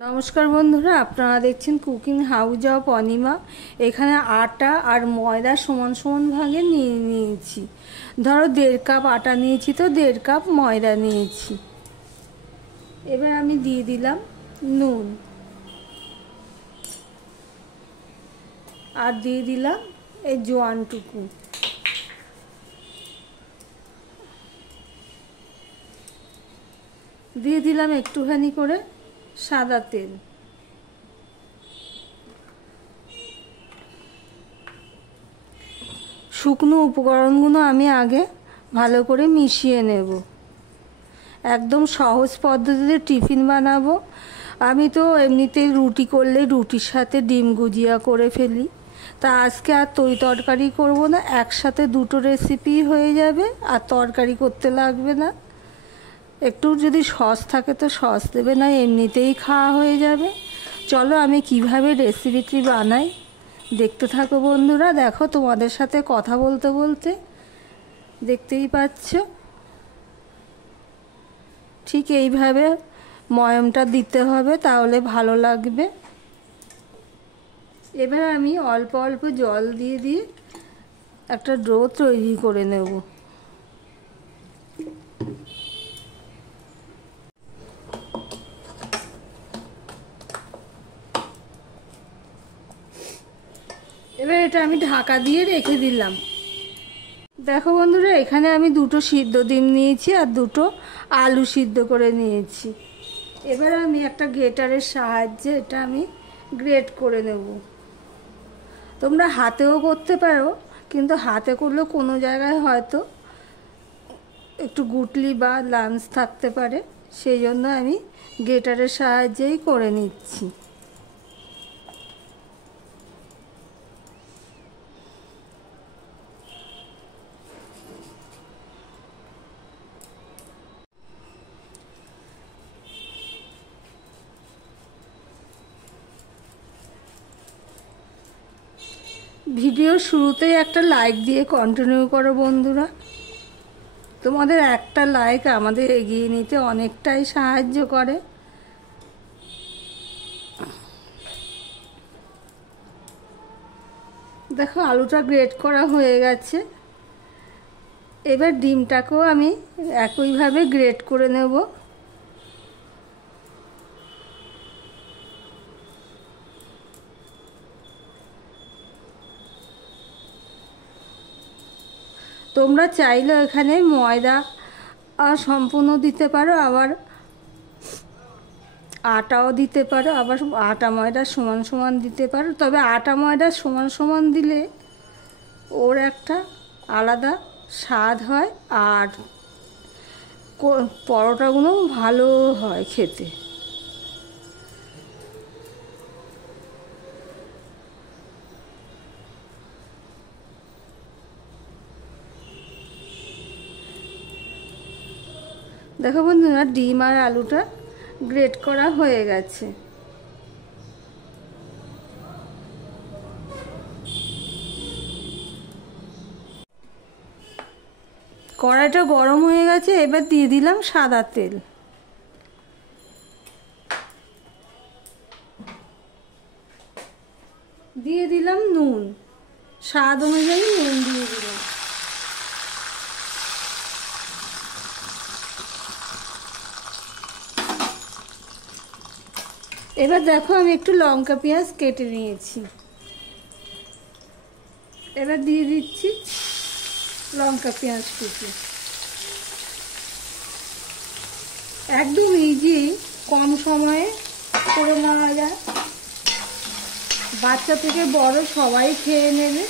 নমস্কার বন্ধুরা, আপনারা দেখছেন কুকিং হাউস অফ অনিমা। এখানে আটা আর ময়দা সমান সমান ভাগে নিয়ে নিয়েছি। ধরো 1.5 কাপ আটা নিয়েছি, তো 1.5 কাপ ময়দা নিয়েছি। এবার আমি দিয়ে দিলাম নুন আর দিয়ে দিলাম এই জোয়ানটুকু। দিয়ে দিলাম একটুখানি করে সাদা তেল। শুকনো উপকরণগুলো আমি আগে ভালো করে মিশিয়ে নেব। একদম সহজ পদ্ধতিতে টিফিন বানাবো। আমি তো এমনিতেই রুটি করলে রুটির সাথে ডিম গুজিয়া করে ফেলি, তা আজকে আর তরকারি করব না, একসাথে দুটো রেসিপি হয়ে যাবে আর তরকারি করতে লাগবে না। একটু যদি সস থাকে তো সস দেবে, না এমনিতেই খাওয়া হয়ে যাবে। চলো আমি কিভাবে রেসিপিটি বানাই দেখতে থাকো বন্ধুরা। দেখো, তোমাদের সাথে কথা বলতে বলতে দেখতেই পাচ্ছ ঠিক এইভাবে ময়মটা দিতে হবে, তাহলে ভালো লাগবে। এবার আমি অল্প অল্প জল দিয়ে দিয়ে একটা ডো তৈরি করে নেব। এবার এটা আমি ঢাকা দিয়ে রেখে দিলাম। দেখো বন্ধুরা, এখানে আমি দুটো সিদ্ধ ডিম নিয়েছি আর দুটো আলু সিদ্ধ করে নিয়েছি। এবার আমি একটা গ্রেটারের সাহায্যে এটা আমি গ্রেট করে নেব। তোমরা হাতেও করতে পারো, কিন্তু হাতে করলেও কোনো জায়গায় হয়তো একটু গুটলি বা লামস থাকতে পারে, সেই জন্য আমি গ্রেটারের সাহায্যেই করে নিচ্ছি। ভিডিওর শুরুতেই একটা লাইক দিয়ে কন্টিনিউ করো বন্ধুরা। তোমাদের একটা লাইক আমাদের এগিয়ে নিতে অনেকটাই সাহায্য করে। দেখো, আলুটা গ্রেট করা হয়ে গেছে। এবার ডিমটাকেও আমি একইভাবে গ্রেট করে নেব। তোমরা চাইলে এখানে ময়দা সম্পূর্ণ দিতে পারো, আবার আটাও দিতে পারো, আবার আটা ময়দা সমান সমান দিতে পারো। তবে আটা ময়দা সমান সমান দিলে ওর একটা আলাদা স্বাদ হয় আর পরোটাগুলো ভালো হয় খেতে। দেখো বন্ধুরা, ডিম আর আলুটা গ্রেট করা হয়ে গেছে। কড়াইটা গরম হয়ে গেছে, এবার দিয়ে দিলাম সাদা তেল। দিয়ে দিলাম নুন, স্বাদ অনুযায়ী নুন দিয়ে দিলাম। এবার দেখো, আমি একটু লঙ্কা পেঁয়াজ কেটে নিয়েছি। এবার দিয়ে দিচ্ছি লঙ্কা পেঁয়াজ কুচি। একদম ইজি, কম সময়ে করে নেওয়া যায়। বাচ্চা থেকে বড় সবাই খেয়ে নেবে।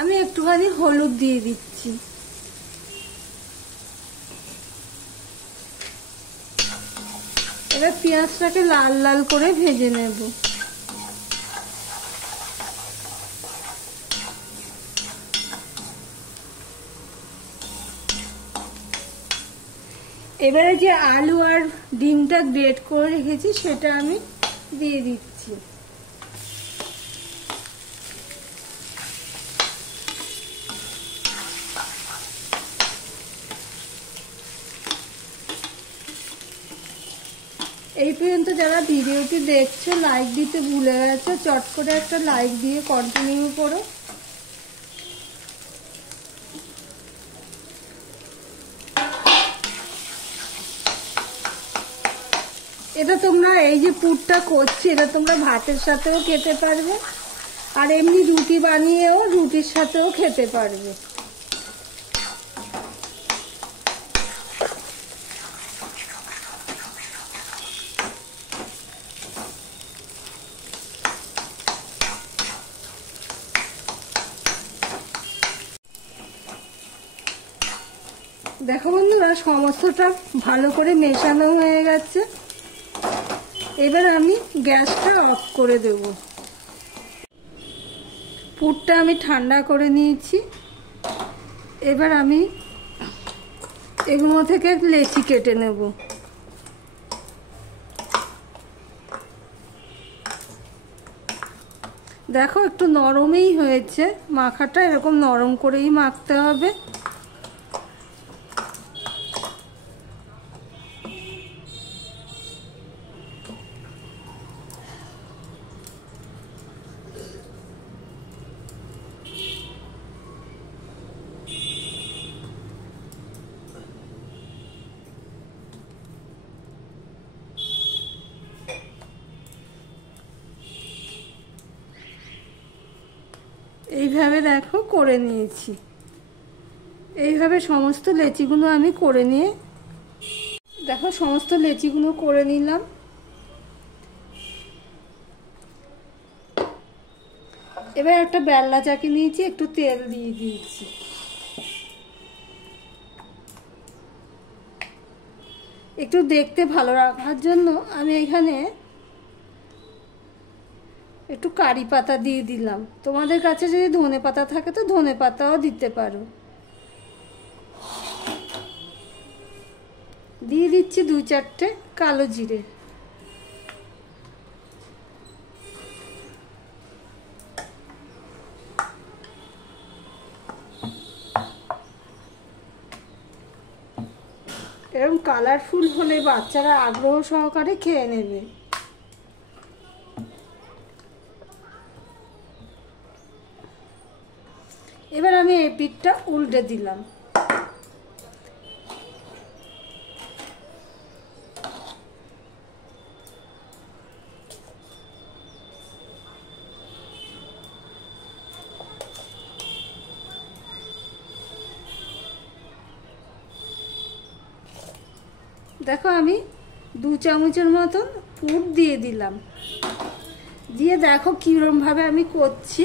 আমি একটুখানি হলুদ দিয়ে দিচ্ছি। এবার পেঁয়াজটাকে লাল লাল করে ভেজে নেব। এবারে যে আলু আর ডিমটা গ্রেট করে রেখেছি সেটা আমি দিয়ে দিচ্ছি। এই পর্যন্ত যারা ভিডিওটি দেখছো লাইক দিতে ভুলে গেছো, চট করে একটা লাইক দিয়ে কন্টিনিউ করো। এটা তোমরা এই যে পুরটা করছি এটা তোমরা ভাতের সাথেও খেতে পারবে, আর এমনি রুটি বানিয়েও রুটির সাথেও খেতে পারবে। দেখো বন্ধুরা, সমস্তটা ভালো করে মেশানো হয়ে গেছে। এবার আমি গ্যাসটা অফ করে দেব। পুরটা আমি ঠান্ডা করে নিয়েছি। এবার আমি এগুলো থেকে লেচি কেটে নেব। দেখো একটু নরমই হয়েছে, মাখাটা এরকম নরম করেই মাখতে হবে। এইভাবে দেখো করে নিয়েছি। এইভাবে সমস্ত লেচিগুলো আমি করে নিয়ে দেখো সমস্ত লেচিগুলো করে নিলাম। এবার একটা বেলনা চাকি নিয়েছি, একটু তেল দিয়ে দিয়েছি। একটু দেখতে ভালো রাখার জন্য আমি এখানে একটু কারি পাতা দিয়ে দিলাম। তোমাদের কাছে যদি ধনে পাতা থাকে তো ধনে পাতাও দিতে পারো। দিয়ে দিচ্ছি 2-4টে কালো জিরে। এরকম কালারফুল হলে বাচ্চারা আগ্রহ সহকারে খেয়ে নেবে। এবার আমি এই পিঠটা উল্টে দিলাম। দেখো আমি 2 চামচের মতন পুর দিয়ে দিলাম। দিয়ে দেখো কীরকমভাবে আমি করছি,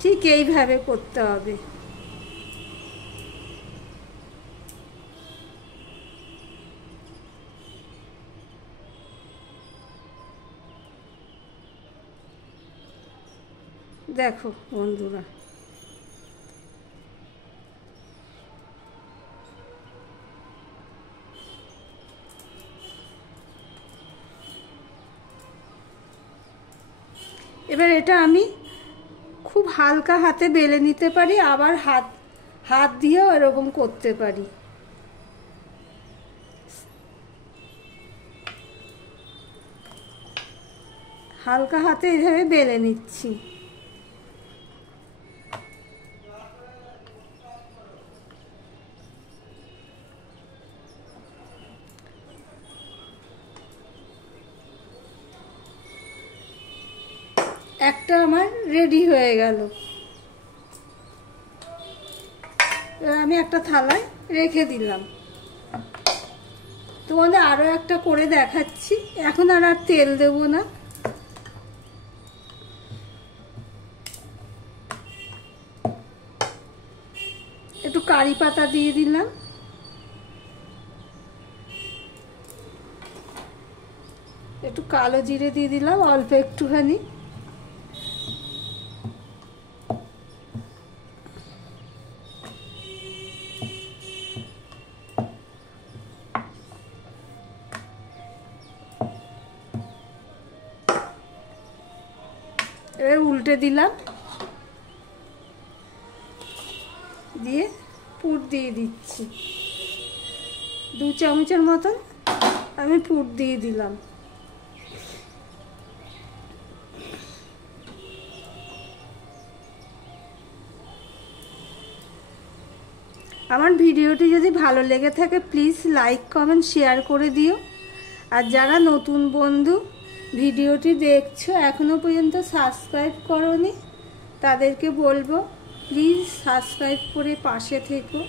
ঠিক এইভাবে করতে হবে। দেখো বন্ধুরা, এবার এটা আমি খুব হালকা হাতে বেলে নিতে পারি, আবার হাত দিয়েও এরকম করতে পারি। হালকা হাতে এইভাবে বেলে নিচ্ছি। একটা আমার রেডি হয়ে গেল। এবার আমি একটা থালায় রেখে দিলাম। তোমাদের আরো একটা করে দেখাচ্ছি। এখন আর তেল দেব না। একটু কারি পাতা দিয়ে দিলাম। একটু কালো জিরে দিয়ে দিলাম অল্প একটুখানি। এবার উল্টে দিলাম, দিয়ে পুর দিয়ে দিচ্ছি 2 চামচের মতন আমি পুর দিয়ে দিলাম। আমার ভিডিওটি যদি ভালো লেগে থাকে প্লিজ লাইক কমেন্ট শেয়ার করে দিও। আর যারা নতুন বন্ধু ভিডিওটি দেখছো এখনও পর্যন্ত সাবস্ক্রাইব করোনি তাদেরকে বলবো প্লিজ সাবস্ক্রাইব করে পাশে থেকো।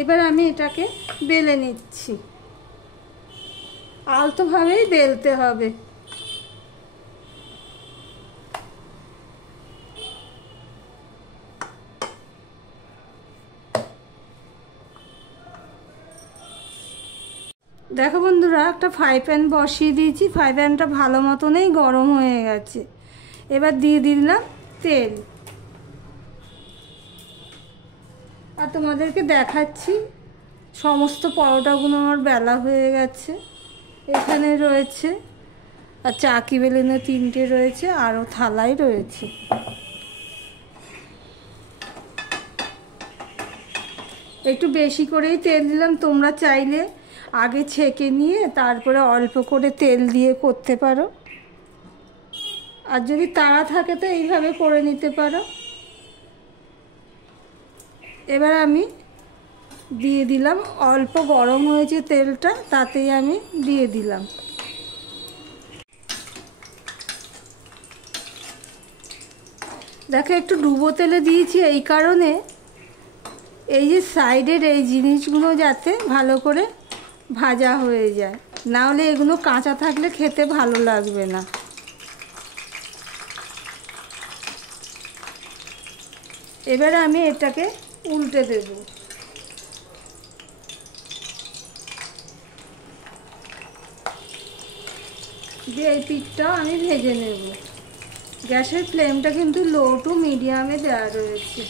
এবার আমি এটাকে বেলে নিচ্ছি, আলতোভাবেই বেলতে হবে। দেখো বন্ধুরা, একটা ফ্রাই প্যান বসিয়ে দিয়েছি, ফ্রাই প্যানটা ভালো মতনই গরম হয়ে গেছে। এবার দিয়ে দিলাম তেল। আর তোমাদেরকে দেখাচ্ছি সমস্ত পরোটাগুলো আমার বেলা হয়ে গেছে। এখানে রয়েছে, আর চাকি বেলেনে 3টে রয়েছে, আরও থালায় রয়েছে। একটু বেশি করেই তেল দিলাম, তোমরা চাইলে আগে ছেঁকে নিয়ে তারপরে অল্প করে তেল দিয়ে করতে পারো, আর যদি তাড়া থাকে তো এইভাবে করে নিতে পারো। এবার আমি দিয়ে দিলাম, অল্প গরম হয়েছে তেলটা, তাতেই আমি দিয়ে দিলাম। দেখো একটু ডুবো তেলে দিয়েছি এই কারণে, এই যে সাইডের এই জিনিসগুলো যাতে ভালো করে ভাজা হয়ে যায়, না হলে এগুলো কাঁচা থাকলে খেতে ভালো লাগবে না। এবার আমি এটাকে উল্টে দেব। দিয়ে এই পিঠটাও আমি ভেজে নেব। গ্যাসের ফ্লেমটা কিন্তু লো টু মিডিয়ামে দেওয়া রয়েছে।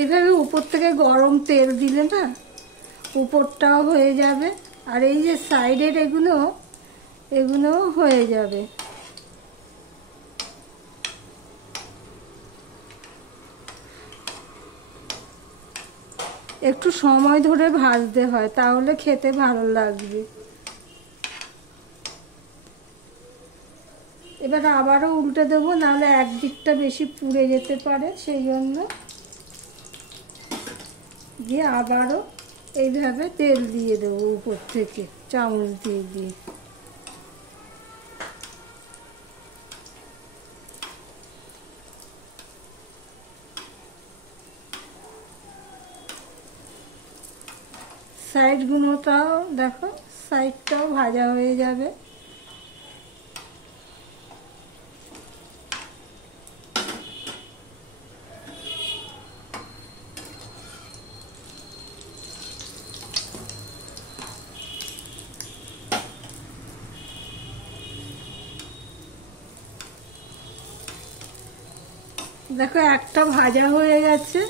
এইভাবে উপর থেকে গরম তেল দিলে না উপরটাও হয়ে যাবে, আর এই যে সাইডের এগুলোও হয়ে যাবে। একটু সময় ধরে ভাজতে হয়, তাহলে খেতে ভালো লাগবে। এবার আবারও উল্টে দেবো, নাহলে একদিকটা বেশি পুড়ে যেতে পারে, সেই জন্য। দিয়ে আবারও এইভাবে তেল দিয়ে দেবো উপর থেকে চামচ দিয়ে দিয়ে। সাইডগুলোটাও দেখো, সাইডটাও ভাজা হয়ে যাবে। দেখো একটা ভাজা হয়ে গেছে।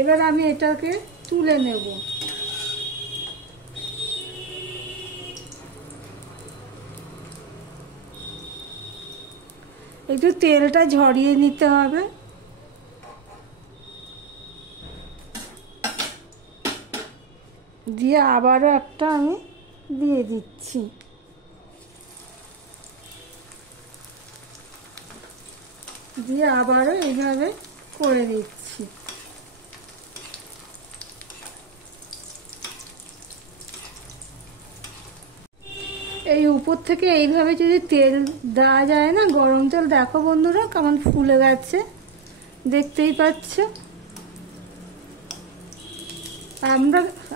এবার আমি এটাকে তুলে নেব। একটু তেলটা ঝরিয়ে নিতে হবে। দিয়ে আবারও একটা আমি দিয়ে দিচ্ছি। দিয়ে আবারও এইভাবে করে দিচ্ছি। এই উপর থেকে এইভাবে যদি তেল দেওয়া যায় না, গরম তেল, দেখো বন্ধুরা কেমন ফুলে গেছে, দেখতেই পাচ্ছ।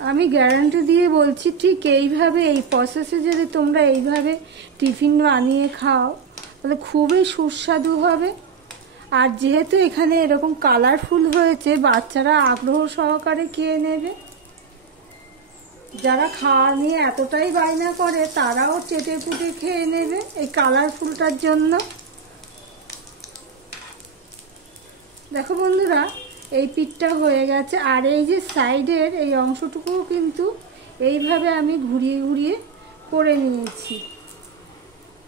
আমি গ্যারান্টি দিয়ে বলছি, ঠিক এইভাবে এই প্রসেসে যদি তোমরা এইভাবে টিফিন বানিয়ে খাও তাহলে খুবই সুস্বাদু হবে। আর যেহেতু এখানে এরকম কালারফুল হয়েছে, বাচ্চারা আগ্রহ সহকারে খেয়ে নেবে। যারা খাওয়া নিয়ে এতটাই বায়না করে তারাও চেটে পুটে খেয়ে নেবে এই কালারফুলটার জন্য। দেখো বন্ধুরা, এই পিঠটা হয়ে গেছে। আর এই যে সাইডের এই অংশটুকুও কিন্তু এইভাবে আমি ঘুরিয়ে ঘুরিয়ে করে নিয়েছি।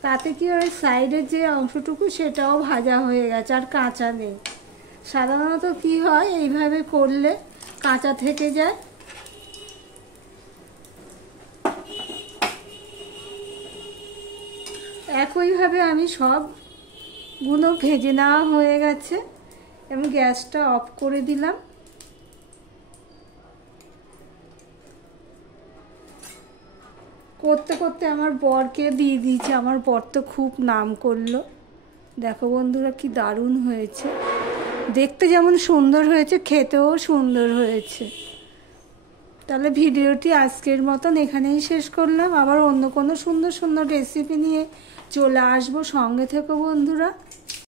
তাতে কি হয়, সাইডের যে অংশটুকু সেটাও ভাজা হয়ে গেছে, আর কাঁচা নেই। সাধারণত কি হয়, এইভাবে করলে কাঁচা থেকে যায়। একইভাবে আমি সবগুলো ভেজে নেওয়া হয়ে গেছে এবং গ্যাসটা অফ করে দিলাম। করতে করতে আমার বরকে দিয়ে দিয়েছি। আমার বর তো খুব নাম করলো। দেখো বন্ধুরা, কি দারুণ হয়েছে, দেখতে যেমন সুন্দর হয়েছে, খেতেও সুন্দর হয়েছে। তাহলে ভিডিওটি আজকের মতন এখানেই শেষ করলাম। আবার অন্য কোনো সুন্দর সুন্দর রেসিপি নিয়ে চলে আসবো। সঙ্গে থেকো বন্ধুরা।